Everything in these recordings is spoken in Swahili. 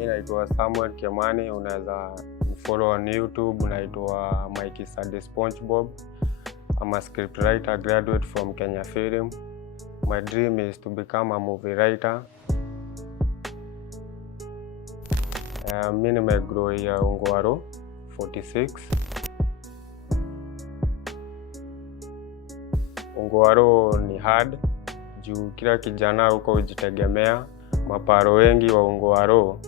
Mimi naitwa Samuel Kemani, unaweza follow on YouTube, naitwa Mike Sade SpongeBob. I'm a scriptwriter graduate from Kenya Film. My dream is to become a movie writer. Mimi nimegrow ya Ungwaro 46. Ungwaro ni hard juu kila kijana huko hujitegemea. Maparo wengi wa Ungwaro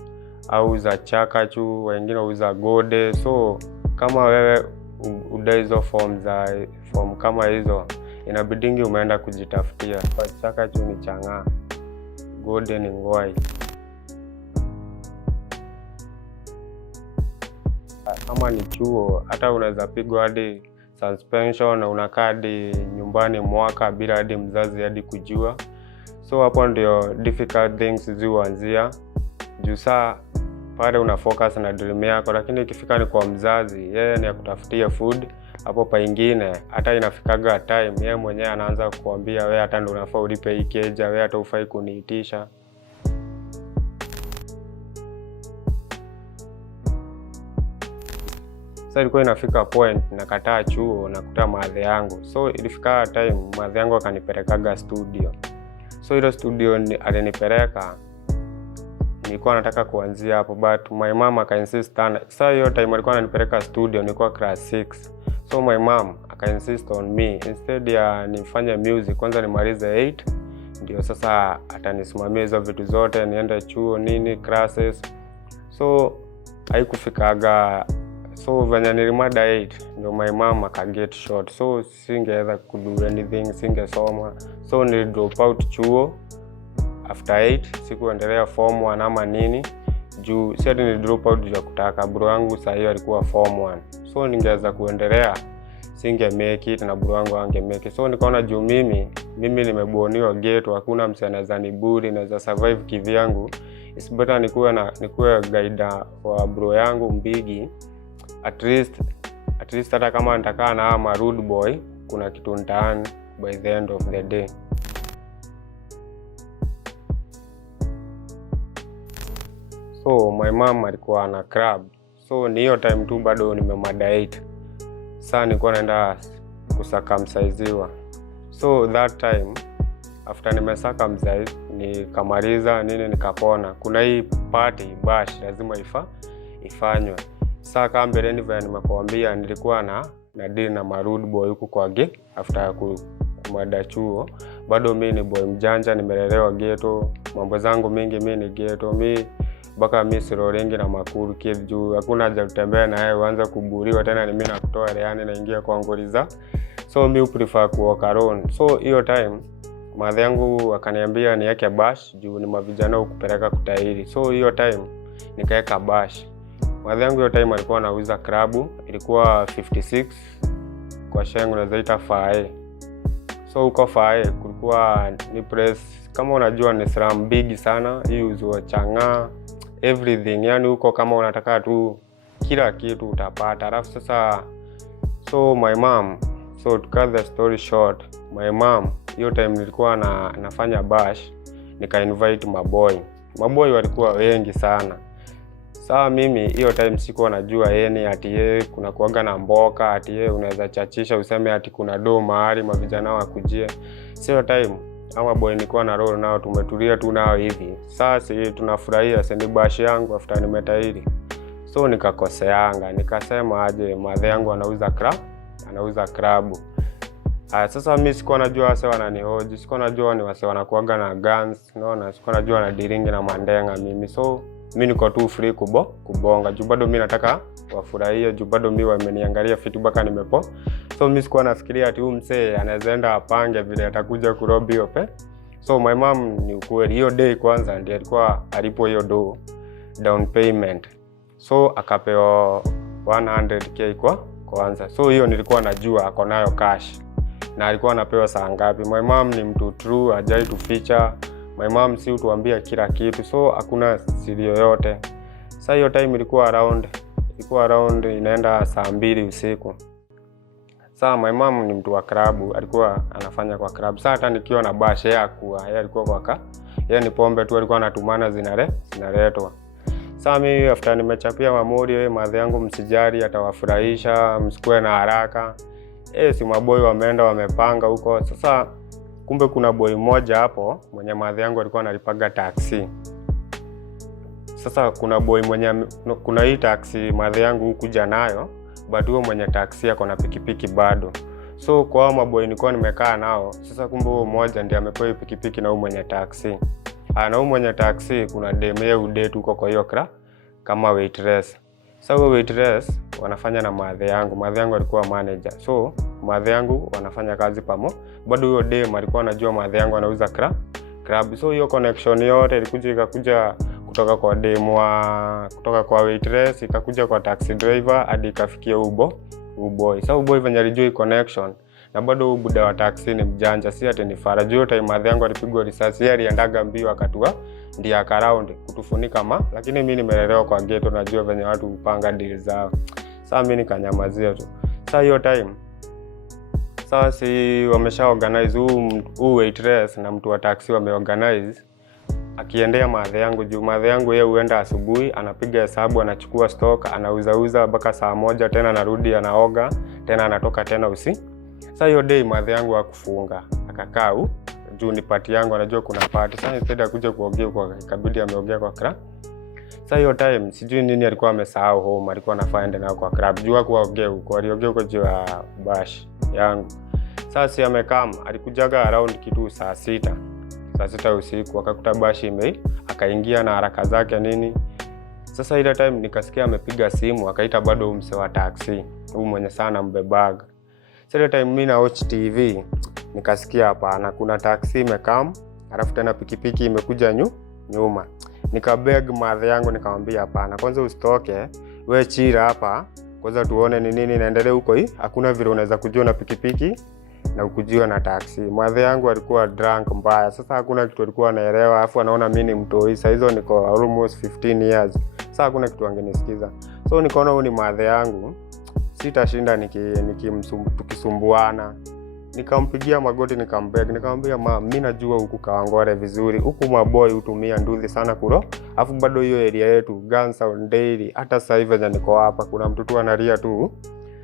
au za chakachu, wengine uza gode. So kama wewe udaizo form kama hizo, inabidingi umeenda kujitafutia. Kwa chakachu ni changa, gode ni ngwai. Kama ni chuo, hata unaweza pigwa hadi suspension na unakaa hadi nyumbani mwaka bila hadi mzazi hadi kujua. So hapo ndio difficult things huanzia. Juu saa pale una focus na dream yako, lakini ikifika ni kwa mzazi, yeye ni akutafutia food. Hapo pengine hata inafikaga time yeye mwenyewe anaanza kukuambia wewe hata ndio unafaa ulipe hii keja, wewe hata ufai kuniitisha. Sasa ilikuwa inafika point nakataa chuo na kutaa madhe yangu. So ilifika time madhe yangu akanipelekaga studio. So ile studio alinipeleka, nilikuwa nataka kuanzia hapo, but my mom akainsist sana. Sasa hiyo time alikuwa ananipeleka studio nilikuwa class 6. So my mom akainsist on me, instead ya nifanye music kwanza nimalize 8, ndio sasa atanisimamia hizo vitu zote, niende chuo nini classes. So haikufikaga. So venye nilimada 8 ndio my mom akaget short. So singeweza kudo anything, singesoma. So nili drop out chuo after 8, sikuendelea form 1 ama nini. Juu si ati nili drop out juu ya kutaka, bro yangu saa hiyo alikuwa form 1. So ningeweza kuendelea, singe make it na bro yangu ange make it. So nikaona juu mimi nimeboniwa ghetto, hakuna mse anaweza niburi, naweza survive kivyangu. It's better nikuwe guide wa bro yangu mbigi. At least hata kama nitakaa na ama rude boy, kuna kitu nitaani by the end of the day. So my mom alikuwa na club. So ni hiyo time tu bado nimemada 8. Sasa nilikuwa naenda kusakamsaiziwa. So that time after nimesaka nikamaliza nini nikapona, kuna hii party bash lazima ifanywe. Sasa kama mbeleni vile nimekuambia nilikuwa na deal na marude boy huko kwa ghetto. After kumada chuo bado mimi ni boy mjanja, nimelelewa ghetto, mambo zangu mingi mimi ni ghetto. Mimi baka mimi sirorengi na makuru kid juu hakuna haja kutembea na yeye uanze kuburiwa tena, ni mimi nakutoa reani naingia kwa ngoliza. So mimi prefer kuwalk alone. So hiyo time madhe yangu akaniambia niweke bash juu ni mavijana ukupeleka kutairi. So hiyo time nikaeka bash. Madhe yangu hiyo time alikuwa anauza krabu, ilikuwa 56 kwa shengu na zaita fae. So huko fae kulikuwa ni press, kama unajua ni slam big sana, hii uzua changa, everything. Yani huko kama unataka tu kila kitu utapata. Alafu sasa so my mom, so to cut the story short, my mom hiyo time nilikuwa nafanya bash, nika invite maboy walikuwa wengi sana. Sawa mimi hiyo time sikuwa najua yeye ati yeye kuna kuaga na mboka, ati yeye unaweza chachisha useme ati kuna do mahali mavijana wakujie. Sio time ama boy nilikuwa na roll nao, tumetulia tu nao hivi. Sasa tunafurahia sendi bash yangu after nimetairi. So nikakoseanga, nikasema aje madhe yangu anauza krabu. Sasa mimi sikuwa najua wase wananihoji, sikuwa najua ni wase wanakuaga na guns, unaona, sikuwa najua na diringi na mandenga mimi. So mimi niko tu free kubonga juu bado mimi nataka wafurahie, juu bado mimi wameniangalia fitu baka nimepo. So mimi sikuwa nafikiria ati huyu msee anaweza enda apange vile atakuja kurobi yope. So my mom ni ukweli hiyo day kwanza ndiye alikuwa alipo hiyo down payment. So akapewa 100k kwa kwanza. So hiyo nilikuwa najua ako nayo cash na alikuwa anapewa saa ngapi. My mom ni mtu true, hajai tu feature. My mom si utuambia kila kitu, so hakuna siri yoyote. Sasa hiyo time ilikuwa around inaenda saa 2 usiku. Sasa my mom ni mtu wa club, alikuwa anafanya kwa club. Sasa hata nikiwa na bash yeye alikuwa kwa yeye ni pombe tu alikuwa anatumana zinaletwa. Sasa mimi after nimechapia mamori, madhe yangu msijari atawafurahisha, msikue na haraka. Si maboy wameenda wamepanga huko. Sasa kumbe kuna boy mmoja hapo mwenye madhe yangu alikuwa analipaga taxi. Sasa kuna boy kuna hii taxi madhe yangu hukuja nayo, but huyo mwenye taxi ako na pikipiki bado. So kwa hao maboy nilikuwa nimekaa nao, sasa kumbe huyo mmoja ndiye amepewa pikipiki na huyo mwenye taxi. Na huyo mwenye taxi kuna deme udate huko kwa hiyo kama waitress. Sasa huyo waitress wanafanya na madhe yangu. Madhe yangu alikuwa manager. So madhe yangu wanafanya kazi pamoja. Bado huyo dem alikuwa anajua madhe yangu anauza crab. So hiyo connection yote ikakuja kutoka kwa dem kutoka kwa waitress ikakuja kwa taxi driver hadi ikafikia boy. Sasa boy venye alijua connection, na bado buda wa taxi ni mjanja, si ati ni fara. Juu time madhe yangu alipigwa risasi, yeye aliendaga mbio akatua ndio akaround kutufunika lakini mimi nimelelewa kwa ghetto, najua venye watu upanga deal zao. Sasa mimi nikanyamazia tu. Sasa hiyo time sasa wamesha organize huu waitress na mtu wa taxi wameorganize akiendea madhe yangu. Juu madhe yangu yeye huenda asubuhi, anapiga hesabu, anachukua stock, anauza mpaka saa 1, tena anarudi anaoga, tena anatoka tena usiku. Sasa hiyo day madhe yangu hakufunga, akakaa juu ni party yangu, anajua kuna party. Sasa instead akuja kuongea kwa ikabidi ameongea kwa club. Sasa hiyo time sijui nini alikuwa amesahau home, alikuwa anafanya ndio kwa club. Juu hakuongea huko, aliongea huko juu ya bash yangu. Sasa amekam, alikujaga around kitu saa 6 usiku, akakuta bashi akaingia na haraka zake nini. Sasa ile time nikasikia amepiga simu, akaita bado mse wa taxi, huyu mwenye sana mbebaga. Sasa ile time mimi na watch TV, nikasikia hapana kuna taxi imekam, alafu tena pikipiki imekuja nyuma. Nikabeg madhe yangu nikamwambia hapana, kwanza usitoke, wewe chira hapa, kwanza tuone ni nini inaendelea huko hakuna vile unaweza kujua na pikipiki na ukujua na taxi. Madhe yangu alikuwa drunk mbaya. Sasa hakuna kitu alikuwa anaelewa, alafu anaona mimi ni mtoi. Sasa hizo niko almost 15 years. Sasa hakuna kitu angenisikiza. So nikaona huyu ni madhe yangu, sitashinda tukisumbuana. Nikampigia magoti nikambeg, nikamwambia mimi najua huku Kawangware vizuri. Huku maboy hutumia nduthi sana alafu bado hiyo area yetu guns sound daily. Hata sasa hivi niko hapa kuna mtu tu analia tu.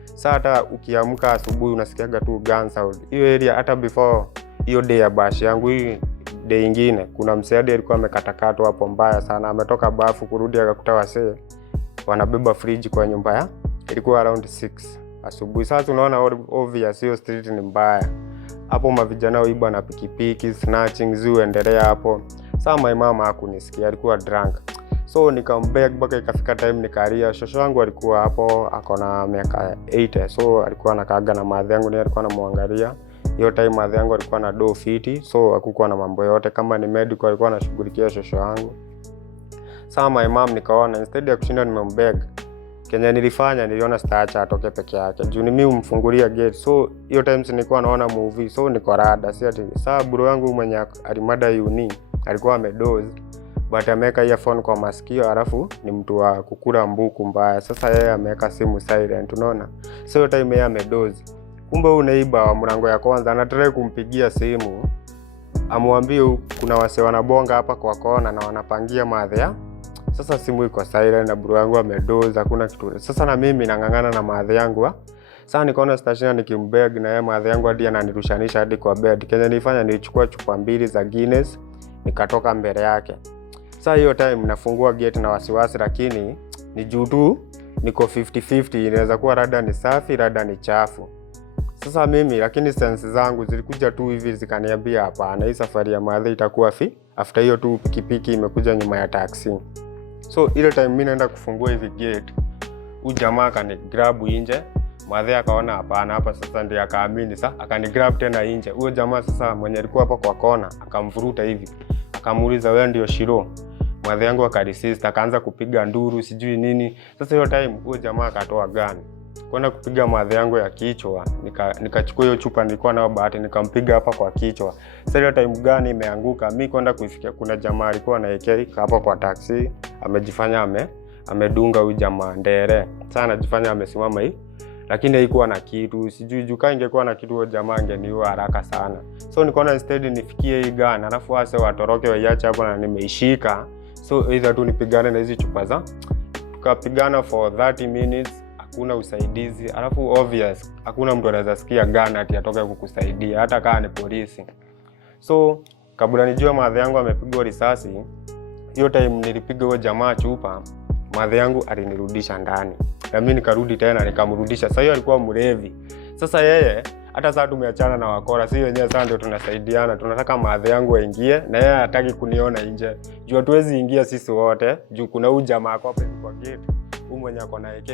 Sasa hata ukiamka asubuhi unasikiaga tu gun sound. Hiyo area hata before hiyo day ya bash yangu, hii day nyingine kuna msaidia alikuwa amekatakatwa hapo mbaya sana. Ametoka bafu kurudi akakuta wasee wanabeba fridge kwa nyumba ya. Ilikuwa around 6 asubuhi. Sasa unaona obvious hiyo street ni mbaya. Hapo mavijana waiba na pikipiki, snatching endelea hapo. Sasa my mama hakunisikia, alikuwa drunk. So nikambeg mpaka ikafika time nikaria. Shosho wangu alikuwa hapo ako na miaka 8. So alikuwa anakaaga na madhe yangu, ndiye alikuwa anamwangalia. Hiyo time madhe yangu alikuwa na do fiti, so hakukuwa na mambo yote. Kama ni medical alikuwa anashughulikia shosho wangu. Sasa my mom nikaona instead ya kushinda nimembeg, Kenya nilifanya niliona staacha atoke peke yake. Juu ni mimi umfungulia gate. So hiyo time nilikuwa naona movie. So niko rada, si ati sasa bro yangu mwenye alimada uni alikuwa amedoze, but ameweka earphone kwa masikio, alafu ni mtu wa kukula mbuku mbaya. Sasa yeye ameweka simu silent, unaona. So time yeye amedoze. Kumbe unaiba wa mlango ya kwanza anataka kumpigia simu, amwambie kuna wase wanabonga hapa kwa kona na wanapangia madhe. Sasa simu iko silent na bro yangu amedoze, hakuna kitu. Sasa na mimi nangangana na madhe yangu. Sasa nikaona station nikimbeg na yeye madhe yangu hadi ananirushanisha hadi kwa bed. Kenya nilifanya nilichukua chupa 2 za Guinness nikatoka mbele yake. Sasa hiyo time nafungua gate na wasiwasi, lakini ni juu tu niko 50-50, inaweza kuwa rada ni safi, rada ni chafu. Sasa mimi lakini sense zangu zilikuja tu hivi zikaniambia hapana, hii safari ya madhe itakuwa after hiyo tu pikipiki imekuja nyuma ya taxi. So ile time mimi naenda kufungua hivi gate, jamaa akanigrab nje. Madhe akaona hapana hapa sasa, ndiye akaamini. Sasa akanigrab tena nje. Huyo jamaa sasa mwenye alikuwa hapo kwa kona akamvuruta hivi, akamuuliza wewe ndio Shiro? Madhe yangu akaresist, akaanza kupiga nduru sijui nini. Sasa hiyo time huyo jamaa akatoa gun kwenda kupiga madhe yangu ya kichwa. Nikachukua hiyo chupa nilikuwa nayo bahati nikampiga hapa kwa kichwa. Sasa hiyo time gun imeanguka, mimi kwenda kuifikia, kuna jamaa alikuwa anaekea hapo kwa taxi, amejifanya amedunga huyu jamaa ndere. Sasa anajifanya amesimama lakini haikuwa na kitu. Sijui juka ingekuwa na kitu huyo jamaa angeniua haraka sana. So nikaona instead nifikie hii gun alafu wase watoroke waiache hapo na nimeishika. So either tu nipigane na hizi chupa za, tukapigana for 30 minutes, hakuna usaidizi. Alafu obvious hakuna mtu anaweza sikia gun ati atoke kukusaidia hata kama ni polisi. So kabla nijue madhe yangu amepigwa risasi, hiyo time nilipiga huyo jamaa chupa, madhe yangu alinirudisha ndani. Na mimi nikarudi tena nikamrudisha. Sasa hiyo alikuwa mlevi. Sasa yeye hata sasa tumeachana na wakora, si wenyewe sasa ndio tunasaidiana. Tunataka madhe yangu aingie na yeye hataki kuniona nje. Juu hatuwezi ingia sisi wote. Juu kuna huyu jamaa kwa hapo kwa gate. Huyu mwenye ako na AK